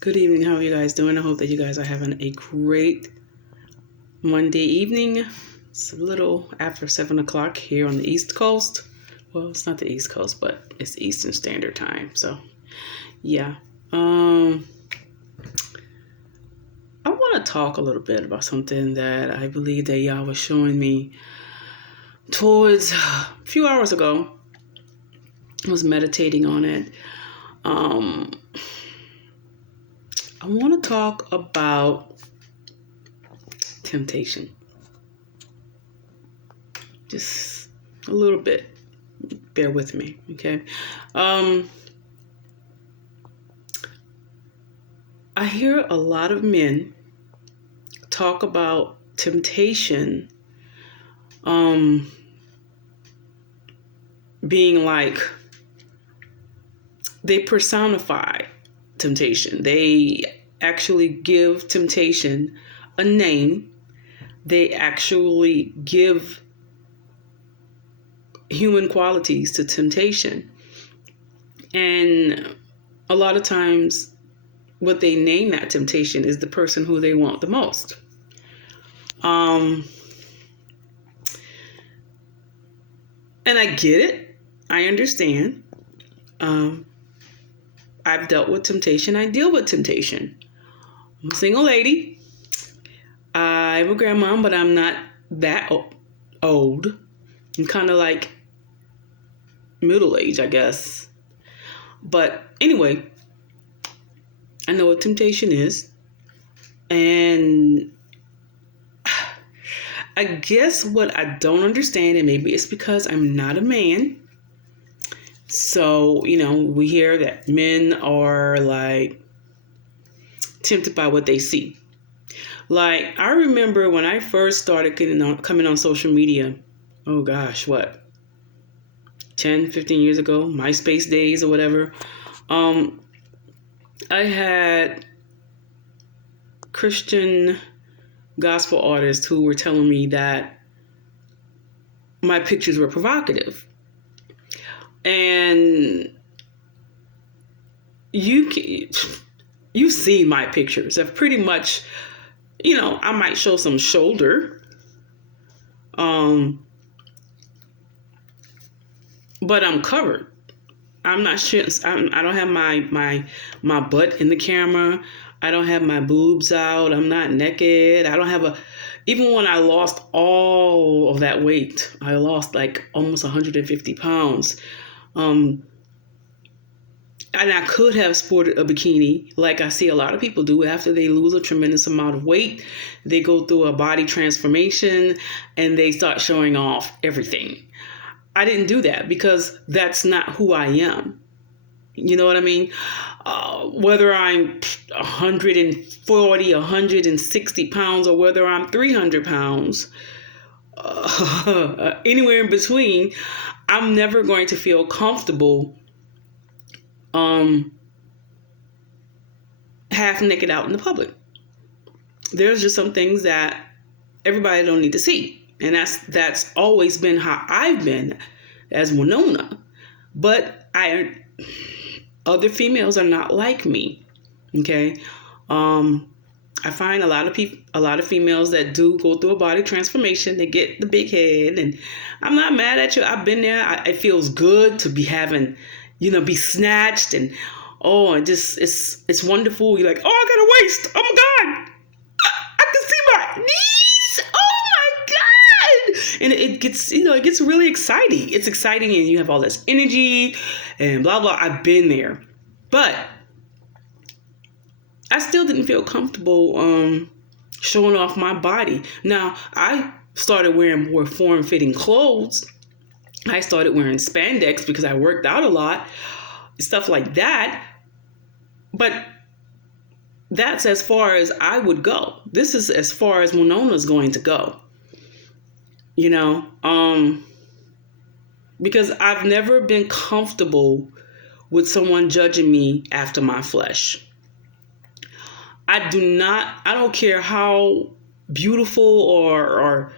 Good evening. How are you guys doing? I hope that you guys are having a great Monday evening. It's a little after 7 o'clock here on the East Coast. Well, it's not the East Coast, but it's Eastern Standard Time. So, yeah. I want to talk a little bit about something that I believe that y'all was showing me towards a few hours ago. I was meditating on it. I want to talk about temptation. Just a little bit. Bear with me, okay? I hear a lot of men talk about temptation being like they personify temptation. They actually give temptation a name. They actually give human qualities to temptation. And a lot of times what they name that temptation is the person who they want the most. And I get it. I understand. I've dealt with temptation. I deal with temptation. I'm a single lady. I'm a grandma, but I'm not that old. I'm kind of like middle age, I guess. But anyway, I know what temptation is. And I guess what I don't understand, and maybe it's because I'm not a man. So, we hear that men are like tempted by what they see. Like, I remember when I first started coming on social media, oh gosh, what? 10, 15 years ago, MySpace days or whatever. I had Christian gospel artists who were telling me that my pictures were provocative. And you see my pictures. I've pretty much, I might show some shoulder. But I'm covered. I'm not sure. I don't have my butt in the camera. I don't have my boobs out. I'm not naked. I don't have even when I lost all of that weight, I lost like almost 150 pounds. And I could have sported a bikini like I see a lot of people do after they lose a tremendous amount of weight. They go through a body transformation and they start showing off everything. I didn't do that because that's not who I am. You know what I mean? Whether I'm 140, 160 pounds, or whether I'm 300 pounds, anywhere in between, I'm never going to feel comfortable half naked out in the public. There's just some things that everybody don't need to see. And that's always been how I've been as Winona. But other females are not like me. Okay. I find a lot of females that do go through a body transformation. They get the big head, and I'm not mad at you. I've been there. It feels good to be having, be snatched, and it's wonderful. You're like, oh, I got a waist. Oh my God, I can see my knees. Oh my God, and it gets really exciting. It's exciting, and you have all this energy, and blah blah. I've been there, but I still didn't feel comfortable showing off my body. Now, I started wearing more form-fitting clothes. I started wearing spandex because I worked out a lot, stuff like that. But that's as far as I would go. This is as far as Winona's going to go. Because I've never been comfortable with someone judging me after my flesh. I don't care how beautiful or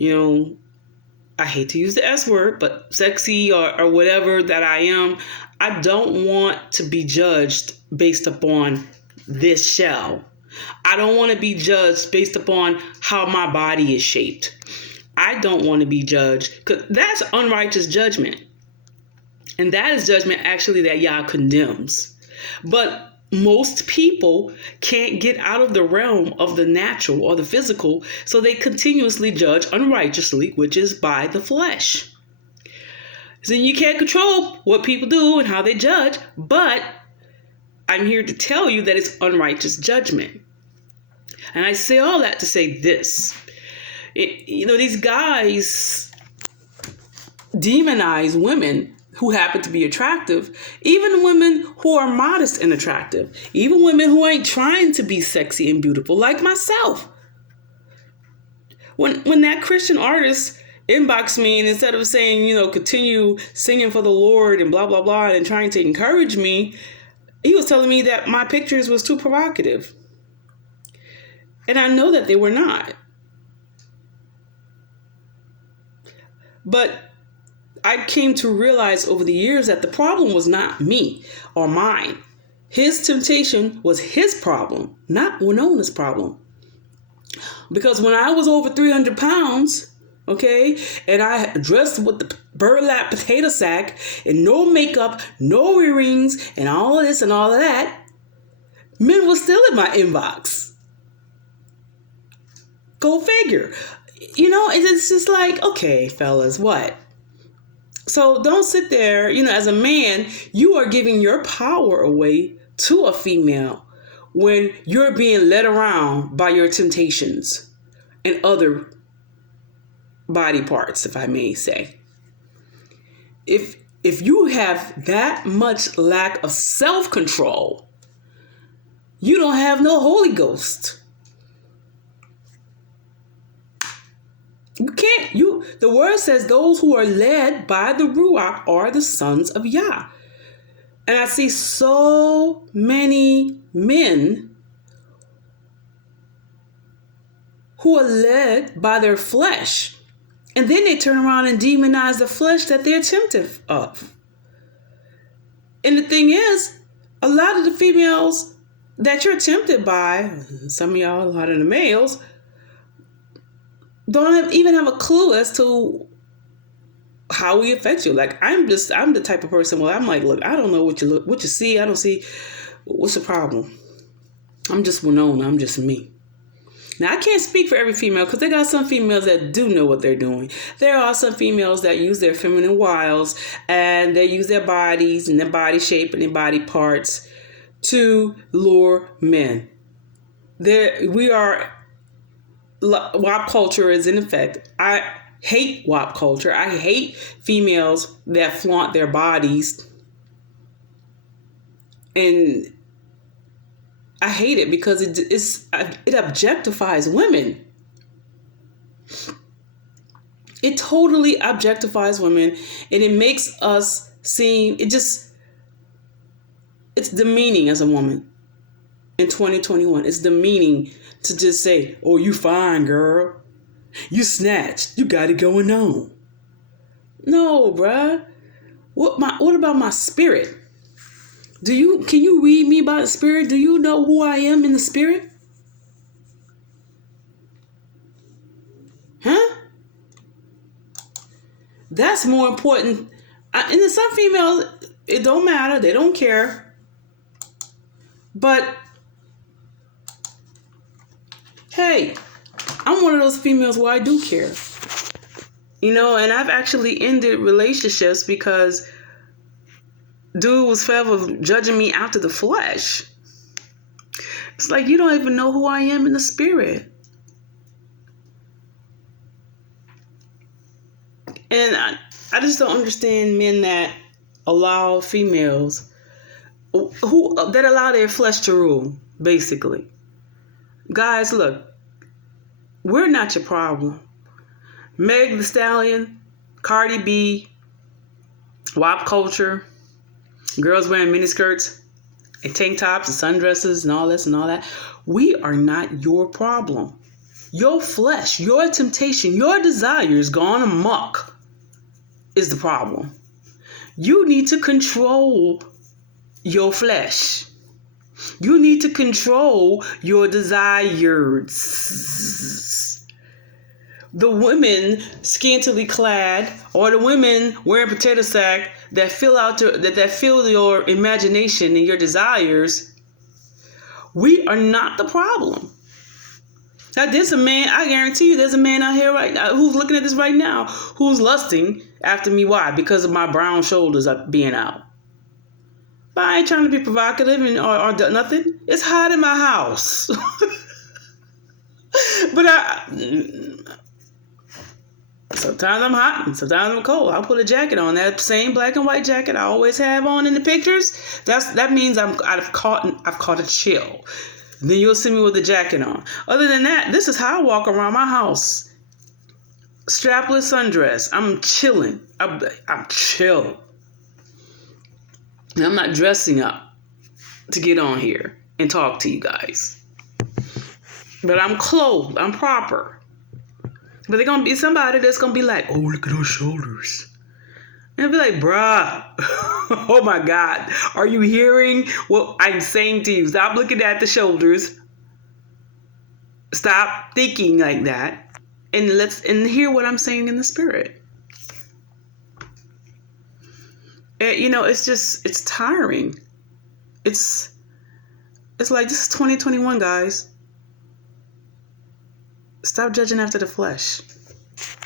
I hate to use the S word, but sexy or whatever that I am. I don't want to be judged based upon this shell. I don't want to be judged based upon how my body is shaped. I don't want to be judged because that's unrighteous judgment. And that is judgment actually that Yah condemns. But most people can't get out of the realm of the natural or the physical, so they continuously judge unrighteously, which is by the flesh. So you can't control what people do and how they judge, but I'm here to tell you that it's unrighteous judgment. And I say all that to say this. These guys demonize women who happen to be attractive, even women who are modest and attractive, even women who ain't trying to be sexy and beautiful like myself. When that Christian artist inboxed me, and instead of saying, continue singing for the Lord and blah, blah, blah, and trying to encourage me, he was telling me that my pictures was too provocative. And I know that they were not. But I came to realize over the years that the problem was not me or mine. His temptation was his problem, not Winona's problem. Because when I was over 300 pounds, okay, and I dressed with the burlap potato sack and no makeup, no earrings, and all of this and all of that, men were still in my inbox. Go figure. It's just like, okay, fellas, what? So don't sit there, as a man, you are giving your power away to a female when you're being led around by your temptations and other body parts, if I may say. If you have that much lack of self-control, you don't have no Holy Ghost. You can't, the word says those who are led by the Ruach are the sons of Yah. And I see so many men who are led by their flesh. And then they turn around and demonize the flesh that they're tempted of. And the thing is, a lot of the females that you're tempted by, some of y'all, a lot of the males, don't even have a clue as to how we affect you. Like, I'm the type of person where I'm like, look, I don't know what you see. I don't see. What's the problem? I'm just Winona. I'm just me. Now, I can't speak for every female because they got some females that do know what they're doing. There are some females that use their feminine wiles and they use their bodies and their body shape and their body parts to lure men. WAP culture is in effect. I hate WAP culture. I hate females that flaunt their bodies. And I hate it because it objectifies women. It totally objectifies women, and it makes us seem, it's demeaning as a woman in 2021. It's demeaning to just say, oh, you fine, girl. You snatched. You got it going on. No, bruh. What about my spirit? Can you read me by the spirit? Do you know who I am in the spirit? Huh? That's more important. And then some females, it don't matter. They don't care. But hey, I'm one of those females where I do care. And I've actually ended relationships because dude was forever judging me after the flesh. It's like, you don't even know who I am in the spirit. And I just don't understand men that allow females that allow their flesh to rule, basically. Guys, look, we're not your problem. Meg Thee Stallion, Cardi B, WAP culture, girls wearing miniskirts and tank tops and sundresses and all this and all that. We are not your problem. Your flesh, your temptation, your desires gone amok is the problem. You need to control your flesh. You need to control your desires. The women scantily clad, or the women wearing potato sack that fill your imagination and your desires, we are not the problem. Now, there's a man, I guarantee you, there's a man out here right now who's looking at this right now who's lusting after me. Why? Because of my brown shoulders being out. But I ain't trying to be provocative or nothing. It's hot in my house. But sometimes I'm hot and sometimes I'm cold. I'll put a jacket on. That same black and white jacket I always have on in the pictures. That means I've caught a chill. Then you'll see me with the jacket on. Other than that, this is how I walk around my house. Strapless sundress. I'm chilling. I'm chill. And I'm not dressing up to get on here and talk to you guys. But I'm clothed. I'm proper. But there's going to be somebody that's going to be like, oh, look at those shoulders. And I'll be like, bruh, oh my God, are you hearing what I'm saying to you? Stop looking at the shoulders. Stop thinking like that. And hear what I'm saying in the spirit. It's tiring. It's like, this is 2021, guys. Stop judging after the flesh.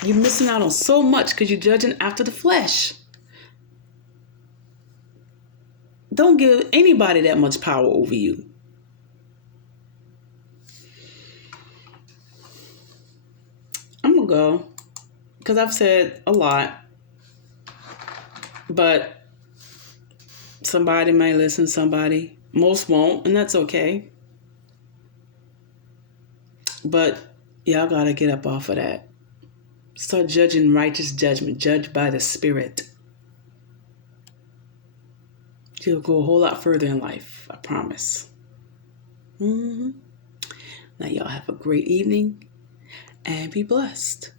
You're missing out on so much because you're judging after the flesh. Don't give anybody that much power over you. I'm going to go because I've said a lot. But somebody might listen, most won't, and that's okay. But y'all got to get up off of that. Start judging righteous judgment. Judge by the Spirit. You'll go a whole lot further in life, I promise. Now y'all have a great evening and be blessed.